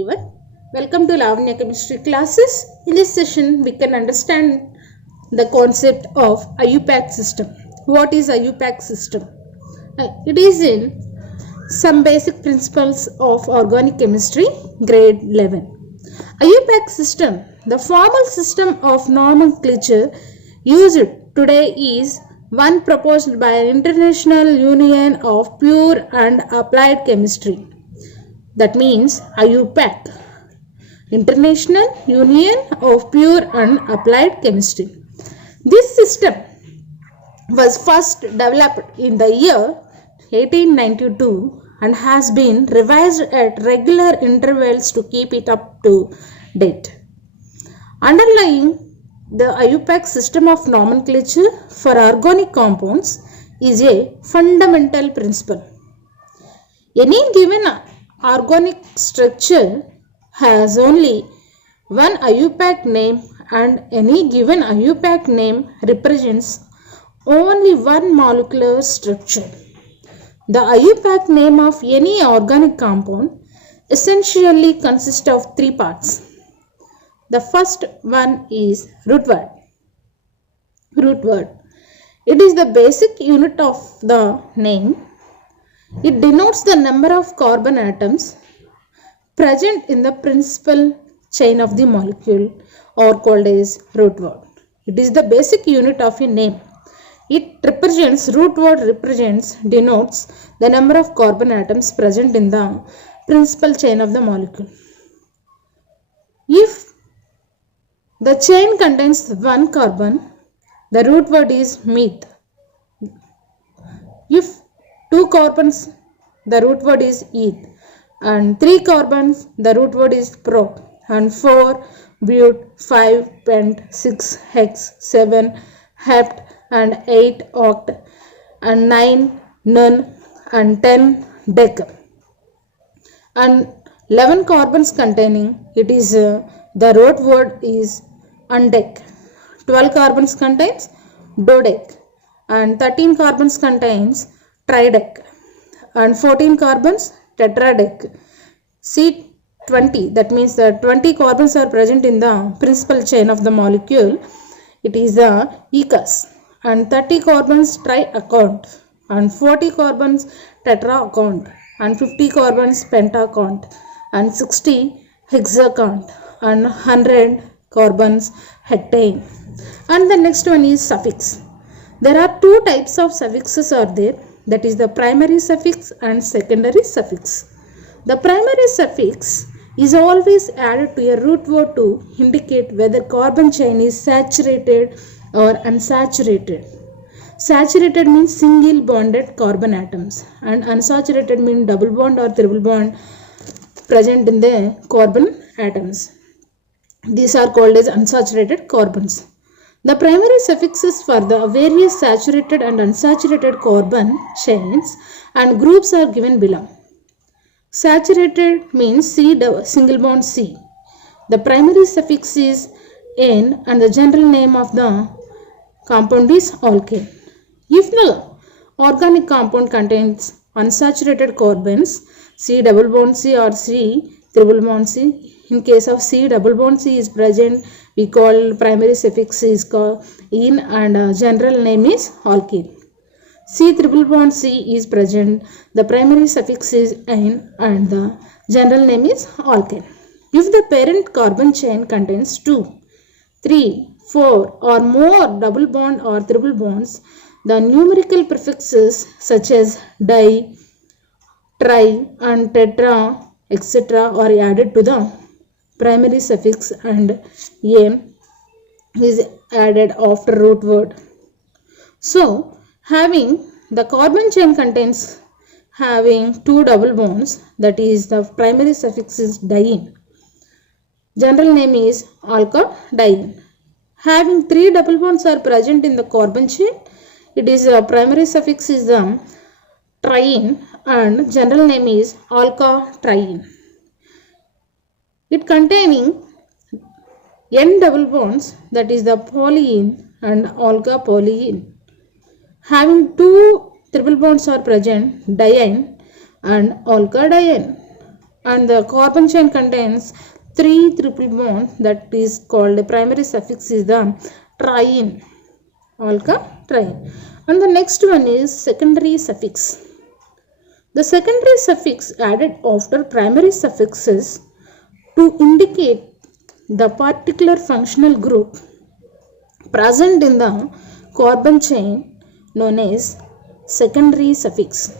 everyone. Welcome to Lavanya Chemistry classes. In this session, we can understand the concept of IUPAC system. What is IUPAC system? It is in some basic principles of organic chemistry, grade 11. IUPAC system, the formal system of nomenclature used today is one proposed by an international union of pure and applied chemistry. That means IUPAC, International Union of Pure and Applied Chemistry. This system was first developed in the year 1892 and has been revised at regular intervals to keep it up to date. Underlying the IUPAC system of nomenclature for organic compounds is a fundamental principle. Any given organic structure has only one IUPAC name, and any given IUPAC name represents only one molecular structure. The IUPAC name of any organic compound essentially consists of three parts. The first one is root word. Root word. It is the basic unit of the name. It denotes the number of carbon atoms present in the principal chain of the molecule, or called as root word. It is the basic unit of a name. It represents, root word denotes the number of carbon atoms present in the principal chain of the molecule. If the chain contains one carbon, the root word is meth. If 2 carbons, the root word is eth, and 3 carbons, the root word is prop, and 4 but, 5 pent, 6 hex, 7 hept, and 8 oct, and 9 nun, and 10 dec. And 11 carbons containing, it is the root word is undec. 12 carbons contains dodec, and 13 carbons contains tridec, and 14 carbons tetradec. C20, that means the 20 carbons are present in the principal chain of the molecule. It is the ecus, and 30 carbons triaccount, and 40 carbons tetraaccount, and 50 carbons pentaaccount, and 60 hexaccount, and 100 carbons heptane. And the next one is suffix. There are two types of suffixes are there, that is the primary suffix and secondary suffix. The primary suffix is always added to a root word to indicate whether carbon chain is saturated or unsaturated. Saturated means single bonded carbon atoms, and unsaturated means double bond or triple bond present in the carbon atoms. These are called as unsaturated carbons. The primary suffixes for the various saturated and unsaturated carbon chains and groups are given below. Saturated means C, single bond C. The primary suffix is N and the general name of the compound is alkane. If the organic compound contains unsaturated carbons, C double bond C or C triple bond C. In case of C double bond C is present, we call primary suffix is called in and general name is alkane. C triple bond C is present, the primary suffix is in and the general name is alkane. If the parent carbon chain contains 2, 3, 4 or more double bond or triple bonds, the numerical prefixes such as di, tri and tetra etc. are added to the primary suffix and M is added after root word. So, having the carbon chain contains having 2 double bonds, that is the primary suffix is diene. General name is alkadiene. Having 3 double bonds are present in the carbon chain, it is primary suffix is triene and general name is alkatriene. It containing n double bonds, that is the polyene and alkapolyiene. Having 2 triple bonds are present, diene and alkadiene. and the carbon chain contains 3 triple bond, that is called the primary suffix is the triene, triene. And the next one is secondary suffix. The secondary suffix added after primary suffixes to indicate the particular functional group present in the carbon chain known as secondary suffix.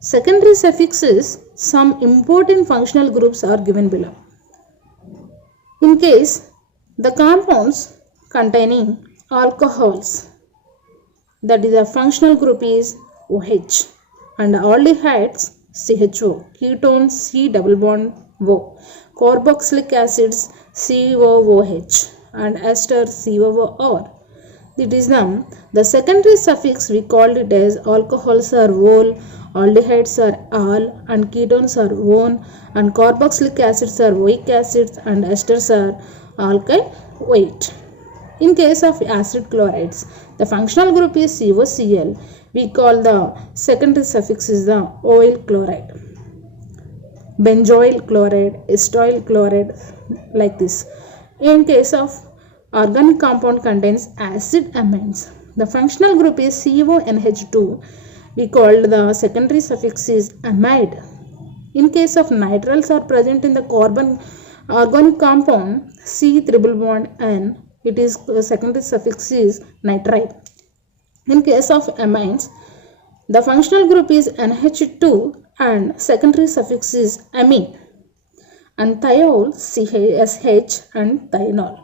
Secondary suffixes, some important functional groups are given below. In case the compounds containing alcohols, that is the functional group is OH, and aldehydes CHO, ketones C double bond O, carboxylic acids COOH, and ester COOR. It is the secondary suffix, we called it as alcohols are ol, aldehydes are al, and ketones are on, and carboxylic acids are oic acids, and esters are alkyl weight. In case of acid chlorides, the functional group is COCl. We call the secondary suffix is the oil chloride, benzoyl chloride, acetyl chloride, like this. In case of organic compound contains acid amines, the functional group is CONH2. We called the secondary suffix is amide. In case of nitriles are present in the carbon organic compound C triple bond N, it is secondary suffix is nitride. In case of amines, the functional group is NH2 and secondary suffix is amine, and thiol CH and thianol.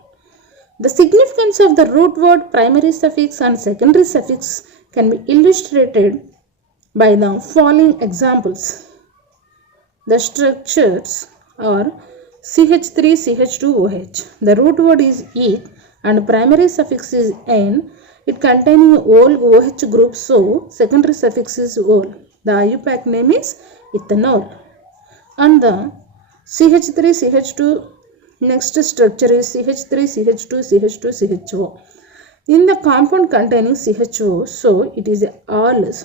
The significance of the root word primary suffix and secondary suffix can be illustrated by the following examples. The structures are CH3CH2OH. The root word is eth and primary suffix is n. It containing all OH group, so secondary suffix is ol. The IUPAC name is ethanol. And the CH3CH2 next structure is CH3CH2CH2CHO. In the compound containing CHO, so it is alls,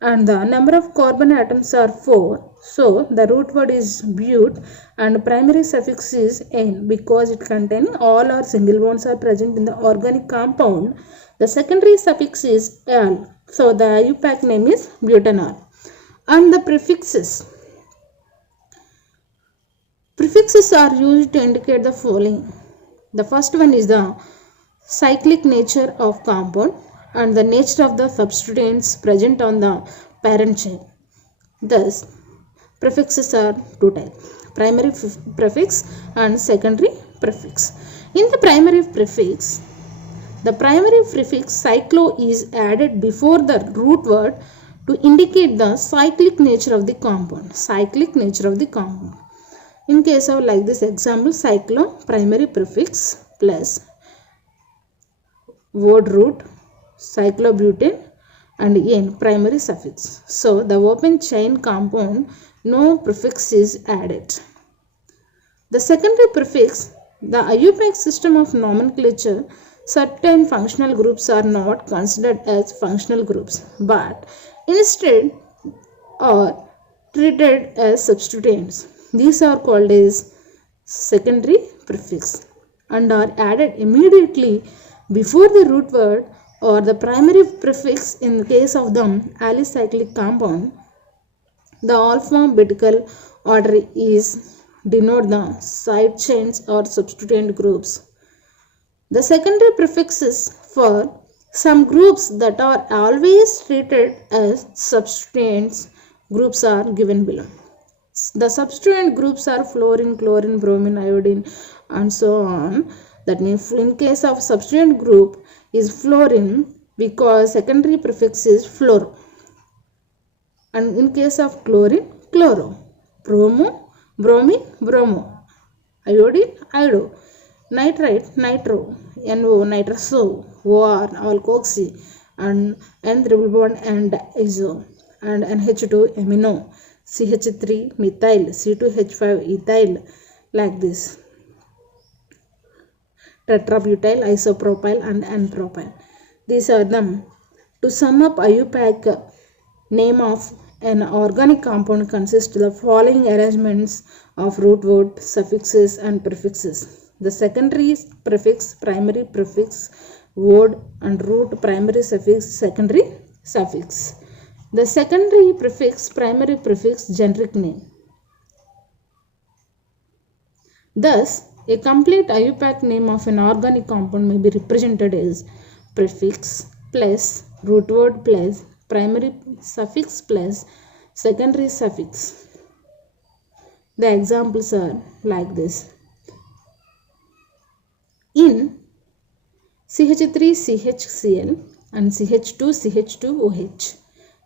and the number of carbon atoms are 4. So the root word is but and primary suffix is n because it containing all or single bonds are present in the organic compound. The secondary suffix is al. So the IUPAC name is butanol. And the prefixes. Prefixes are used to indicate the following. The first one is the cyclic nature of compound and the nature of the substituents present on the parent chain. Thus, prefixes are two types: primary prefix and secondary prefix. In the primary prefix, the primary prefix cyclo is added before the root word to indicate the cyclic nature of the compound. Cyclic nature of the compound. In case of like this example, cyclo primary prefix plus word root, cyclobutane, and n primary suffix. So the open chain compound, no prefix is added. The secondary prefix, the IUPAC system of nomenclature, certain functional groups are not considered as functional groups but instead are treated as substituents. These are called as secondary prefix and are added immediately before the root word or the primary prefix in case of the alicyclic compound. The alphabetical order is denote the side chains or substituent groups. The secondary prefixes for some groups that are always treated as substituents groups are given below. The substituent groups are fluorine, chlorine, bromine, iodine, and so on. That means in case of substituent group is fluorine, because secondary prefix is fluoro. And in case of chlorine, chloro, bromo, bromine, bromo, iodine, iodo, nitrite, nitro, NO, nitroso, OR, alkoxy, and N triple bond and iso, and NH2 amino, CH3 methyl, C2H5 ethyl, like this. Tetrabutyl, isopropyl, and N-propyl. These are them. To sum up IUPAC name of An organic compound consists of the following arrangements of root word, suffixes and prefixes. The secondary prefix, primary prefix, word and root, primary suffix, secondary suffix. The secondary prefix, primary prefix, generic name. Thus, a complete IUPAC name of an organic compound may be represented as prefix plus root word plus primary suffix plus secondary suffix. The examples are like this. In CH3CHCl and CH2CH2OH,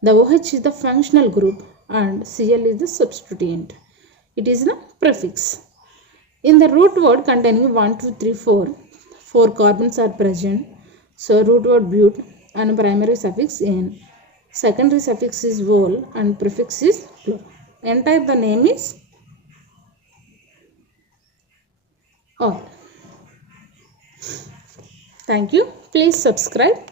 the OH is the functional group and Cl is the substituent. It is the prefix. In the root word containing 1, 2, 3, 4 carbons are present. So root word but and primary suffix n. Secondary suffix is vol and prefix is chlor. Entire the name is all. Thank you. Please subscribe.